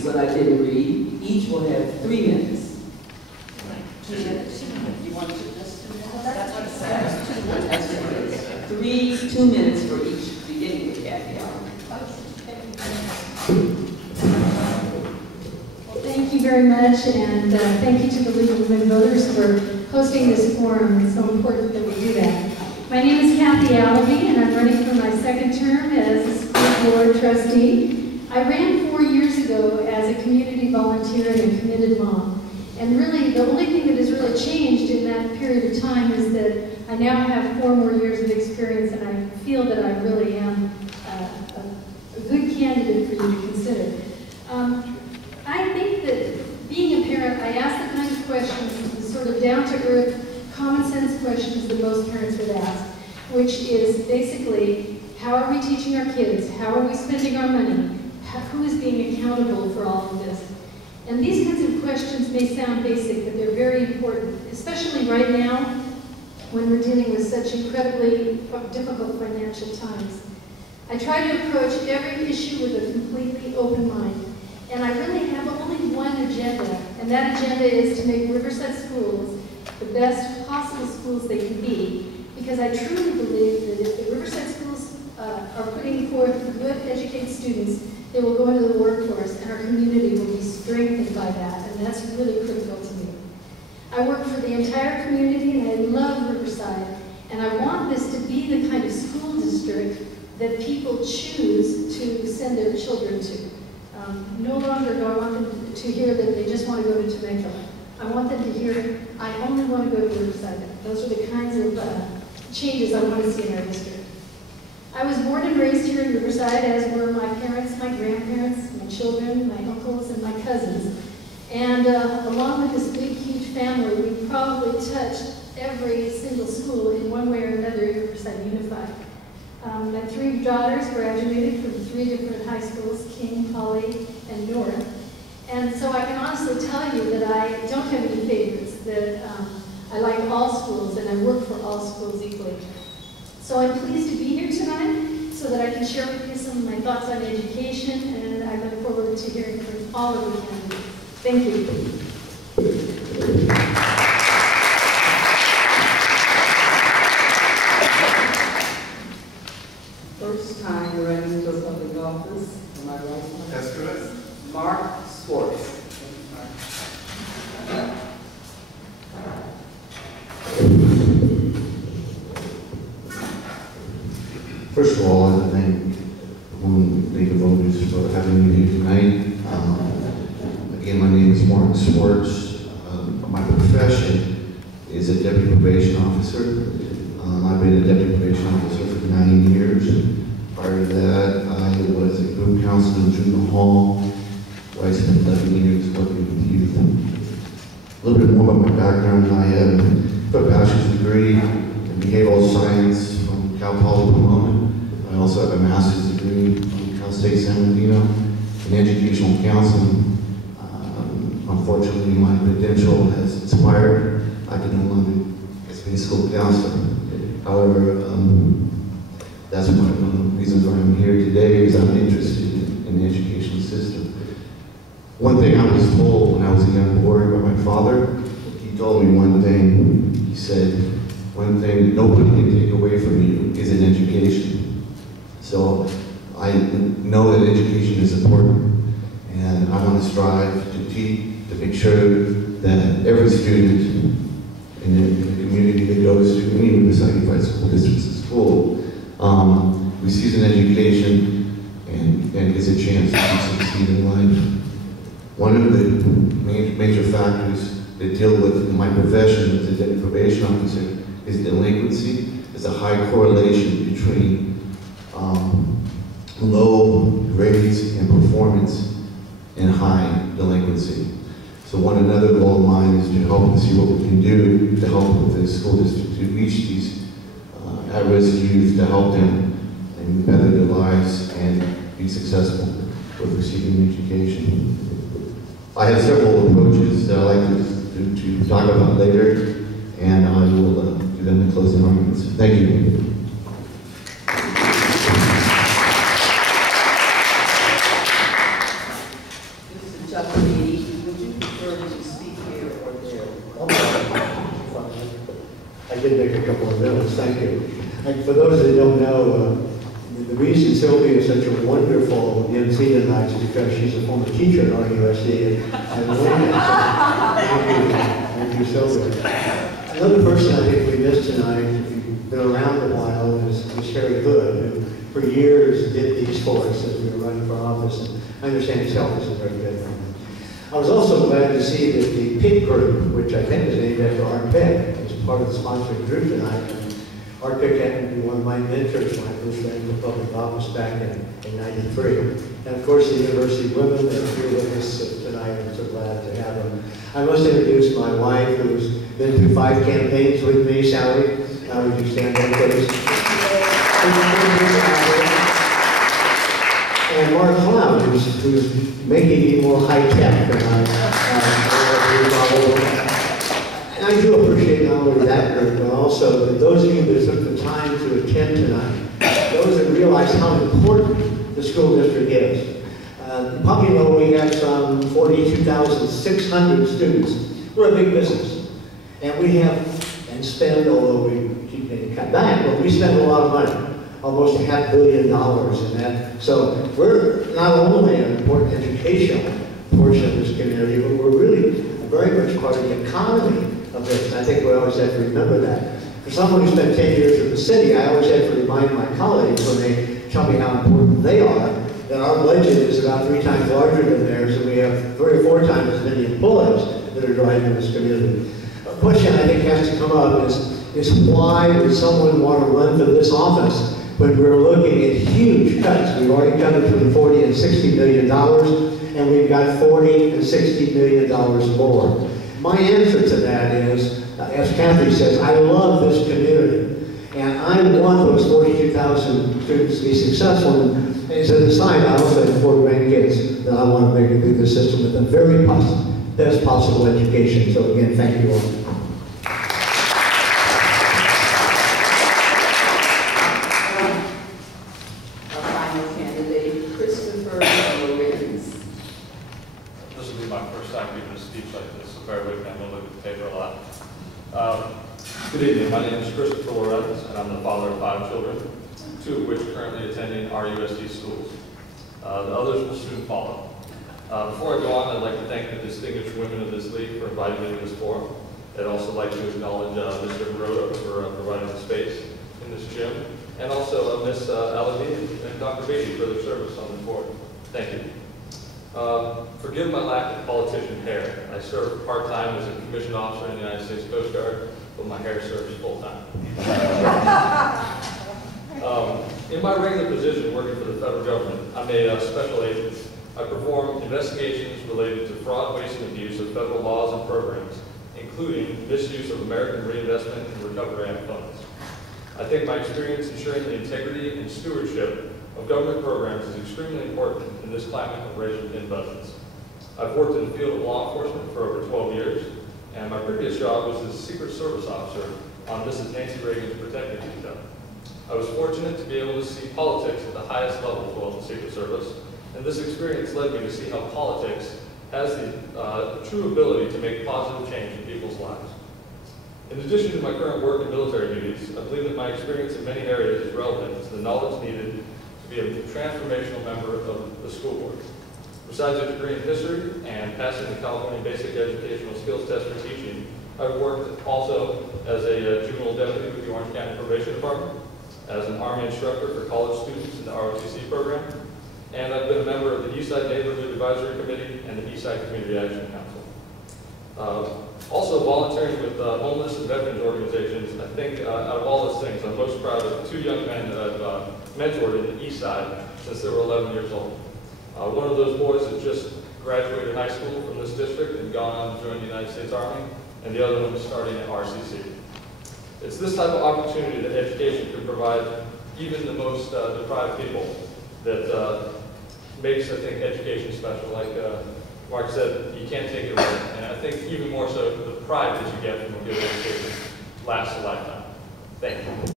reads what I didn't read. Each will have 3 minutes. 2 minutes. You want to just 2 minutes? That's what it says. 2 minutes for each, beginning with Kathy Allen. Well, thank you very much, and thank you to the League of Women Voters for hosting this forum. It's so important that we do that. My name is Kathy LWV, and I'm running for my 2nd term as a school board trustee. I ran 4 years ago as a community volunteer and a committed mom. And really, the only thing that has really changed in that period of time is that I now have 4 more years of experience, and I feel that I really am a good candidate for you to consider. I think that being a parent, I ask the kind of questions, the sort of down-to-earth, common-sense questions that most parents would ask, which is basically, how are we teaching our kids? How are we spending our money? Who is being accountable for all of this? And these kinds of questions may sound basic, but they're very important, especially right now when we're dealing with such incredibly difficult financial times. I try to approach every issue with a completely open mind. And I really have only one agenda, and that agenda is to make Riverside schools the best possible schools they can be, because I truly believe that if the Riverside schools are putting forth good, educated students, they will go into the workforce, and our community will be strengthened by that, and that's really critical to me. I work for the entire community, and I love Riverside, and I want this to be the kind of school district that people choose to send their children to. No longer do I want them to hear that they just want to go to Temecula. I want them to hear, I only want to go to Riverside. Those are the kinds of changes I want to see in our district. I was born and raised here in Riverside, as were my parents, my grandparents, my children, my uncles, and my cousins. And along with this big, huge family, we probably touched every single school in one way or another at Riverside Unified. My 3 daughters graduated from 3 different high schools, King, Poly, and North. And so I can honestly tell you that I don't have any favorites, that I like all schools, and I work for all schools equally. So I'm pleased to be here tonight so that I can share with you some of my thoughts on education, and I look forward to hearing from all of you candidates. Thank you. First time running for public office, am I right? That's correct. Mark Swartz. First of all, I'd like to thank the League of Voters for having me here tonight. Again, my name is Mark Swartz. My profession is a deputy probation officer. I've been a deputy probation officer for 9 years. Prior to that, I was a group counselor in juvenile hall, where I spent 11 years working with youth. A little bit more about my background. I have a bachelor's degree in behavioral science from Cal Poly Pomona. I also have a master's degree from Cal State San Bernardino in educational counseling. Unfortunately, my credential has expired. I can no longer be a school counselor. However, that's one of the reasons why I'm here today, is I'm interested in the educational system. One thing I was told when I was a young boy by my father, he told me one thing. He said, one thing that nobody can take away from you is an education. So I know that education is important, and I want to strive to teach, to make sure that every student in the community that goes to any Riverside Unified School Districts of school receives an education and gets a chance to succeed in life. One of the major factors that deal with in my profession as a deputy probation officer is delinquency. There's a high correlation between low grades and performance and high delinquency. So another goal of mine is to help and see what we can do to help with the school district to reach these at-risk youth, to help them and better their lives and be successful with receiving education. I have several approaches that I'd like to talk about later, and I will do them in closing arguments. Thank you. This Dr. Beatty, would you prefer to speak here or there? I did make a couple of notes, thank you. And for those that don't know, the reason Sylvia is such a wonderful MC tonight is because she's a former teacher at RUSD and learned that. Thank you, Sylvia. Another person I think we missed tonight, if you've been around a while, is Harry Hood, who for years did these for us as we were running for office. And I understand his health isn't very good for him. I was also glad to see that the PIC group, which I think is named after Art Pick, is part of the sponsoring group tonight. And Art Pick happened to be one of my mentors when I first ran for public office back in '93. And of course, the University Women that are here with us tonight. I'm so glad to have them. I must introduce my wife, who's been through 5 campaigns with me, Sally. Would you stand up, please? And Mark Cloud, who's making it even more high-tech than and I do appreciate not only that group, but also that those of you that took the time to attend tonight, those that realize how important the school district is. You probably know we have some 42,600 students. We're a big business. And we have, and spend, although we keep getting cut back, but we spend a lot of money. Almost $500 million in that. So we're not only an important educational portion of this community, but we're really very much part of the economy of this. And I think we always have to remember that. For someone who spent 10 years in the city, I always have to remind my colleagues when they tell me how important they are, that our budget is about 3 times larger than theirs, and we have 3 or 4 times as many employees that are driving this community. A question I think has to come up is why would someone want to run for this office when we're looking at huge cuts? We've already cut between $40 and $60 million, and we've got $40 and $60 million more. My answer to that is, as Kathy says, I love this community, and I want those 42,000 students to be successful. And as an aside, I also have 4 grandkids that I want to make it through the system with the very best possible education. So again, thank you all. Good evening, my name is Christopher Lorenz, and I'm the father of 5 children, 2 of which are currently attending RUSD schools. The others will soon follow. Before I go on, I'd like to thank the distinguished women of this league for inviting me to this forum. I'd also like to acknowledge Mr. Hirota for providing the space in this gym, and also Ms. LWV and Dr. Beatty for their service on the board. Thank you. Forgive my lack of politician hair. I serve part-time as a commissioned officer in the United States Coast Guard, but my hair serves full-time. In my regular position working for the federal government, I'm a special agent. I perform investigations related to fraud, waste, and abuse of federal laws and programs, including misuse of American Reinvestment and Recovery Act funds. I think my experience ensuring the integrity and stewardship of government programs is extremely important in this climate of racial thin budgets. I've worked in the field of law enforcement for over 12 years, and my previous job was as a Secret Service officer on Mrs. Nancy Reagan's protective detail. I was fortunate to be able to see politics at the highest levels while in the Secret Service, and this experience led me to see how politics has the true ability to make positive change in people's lives. In addition to my current work and military duties, I believe that my experience in many areas is relevant to the knowledge needed to be a transformational member of the school board. Besides a degree in history and passing the California Basic Educational Skills Test for teaching, I've worked also as a juvenile deputy with the Orange County Probation Department, as an Army instructor for college students in the ROTC program, and I've been a member of the Eastside Neighborhood Advisory Committee and the Eastside Community Action Council. Also volunteering with homeless and veterans organizations. I think out of all those things, I'm most proud of 2 young men that I've mentored in the Eastside since they were 11 years old. One of those boys has just graduated high school from this district and gone on to join the United States Army, and the other one is starting at RCC. It's this type of opportunity that education can provide even the most deprived people that makes, I think, education special. Like Mark said, you can't take it away. And I think even more so, the pride that you get from a good education lasts a lifetime. Thank you.